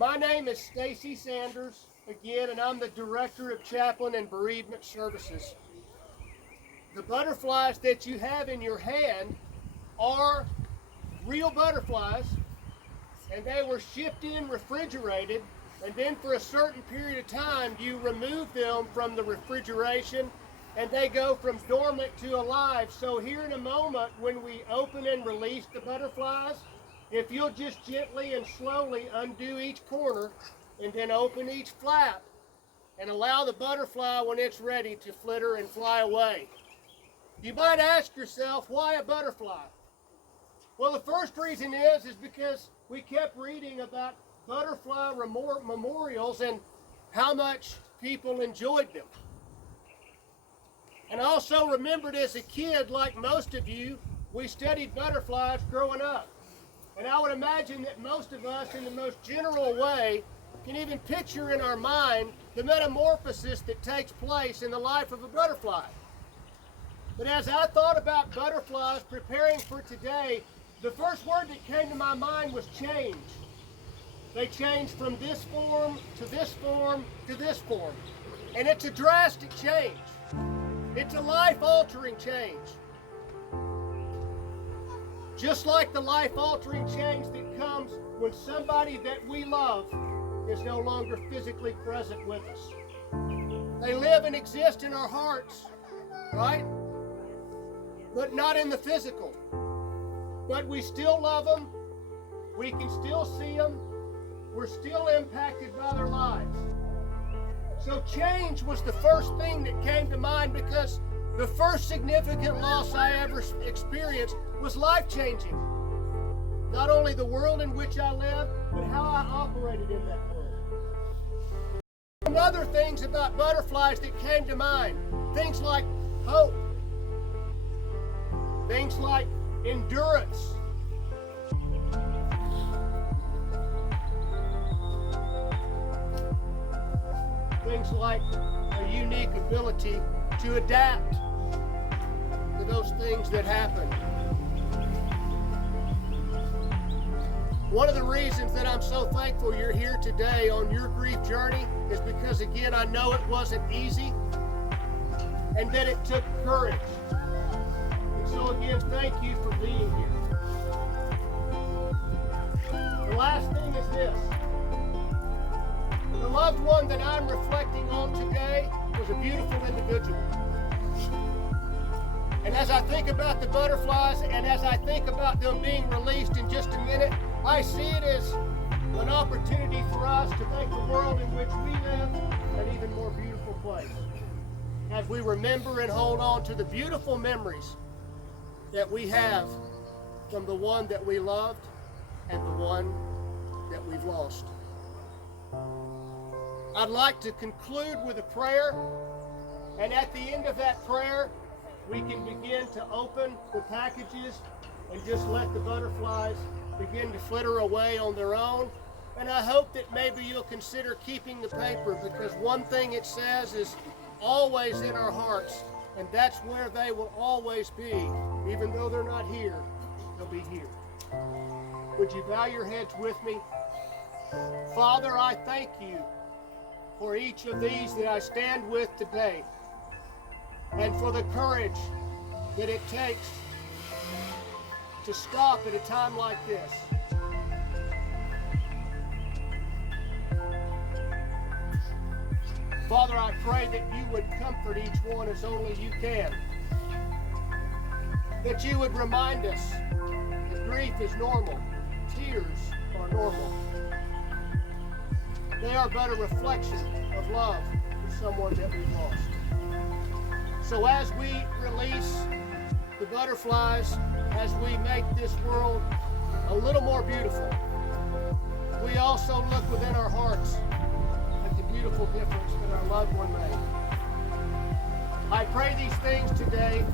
My name is Stacy Sanders, again, and I'm the Director of Chaplain and Bereavement Services. The butterflies that you have in your hand are real butterflies, and they were shipped in refrigerated, and then for a certain period of time you remove them from the refrigeration and they go from dormant to alive. So here in a moment, when we open and release the butterflies, if you'll just gently and slowly undo each corner and then open each flap and allow the butterfly, when it's ready, to flitter and fly away. You might ask yourself, why a butterfly? Well, the first reason is because we kept reading about butterfly memorials and how much people enjoyed them. And I also remembered as a kid, like most of you, we studied butterflies growing up. And I would imagine that most of us, in the most general way, can even picture in our mind the metamorphosis that takes place in the life of a butterfly. But as I thought about butterflies preparing for today, the first word that came to my mind was change. They change from this form to this form to this form. And it's a drastic change. It's a life-altering change. Just like the life-altering change that comes when somebody that we love is no longer physically present with us. They live and exist in our hearts, right? But not in the physical. But we still love them. We can still see them. We're still impacted by their lives. So change was the first thing that came to mind, because the first significant loss I ever experienced was life-changing. Not only the world in which I lived, but how I operated in that world. Some other things about butterflies that came to mind. Things like hope. Things like endurance. Things like a unique ability to adapt to those things that happen. One of the reasons that I'm so thankful you're here today on your grief journey is because, again, I know it wasn't easy and that it took courage. And so again, thank you for being here. The last thing is this. The loved one that I'm reflecting on today was a beautiful individual. And as I think about the butterflies and as I think about them being released in just a minute, I see it as an opportunity for us to make the world in which we live an even more beautiful place. As we remember and hold on to the beautiful memories that we have from the one that we loved and the one that we've lost. I'd like to conclude with a prayer, and at the end of that prayer, we can begin to open the packages and just let the butterflies begin to flitter away on their own. And I hope that maybe you'll consider keeping the paper, because one thing it says is always in our hearts, and that's where they will always be. Even though they're not here, they'll be here. Would you bow your heads with me? Father, I thank you for each of these that I stand with today, and for the courage that it takes to stop at a time like this. Father, I pray that you would comfort each one as only you can. That you would remind us that grief is normal, tears are normal. They are but a reflection of love for someone that we've lost. So as we release the butterflies, as we make this world a little more beautiful, we also look within our hearts at the beautiful difference that our loved one made. I pray these things today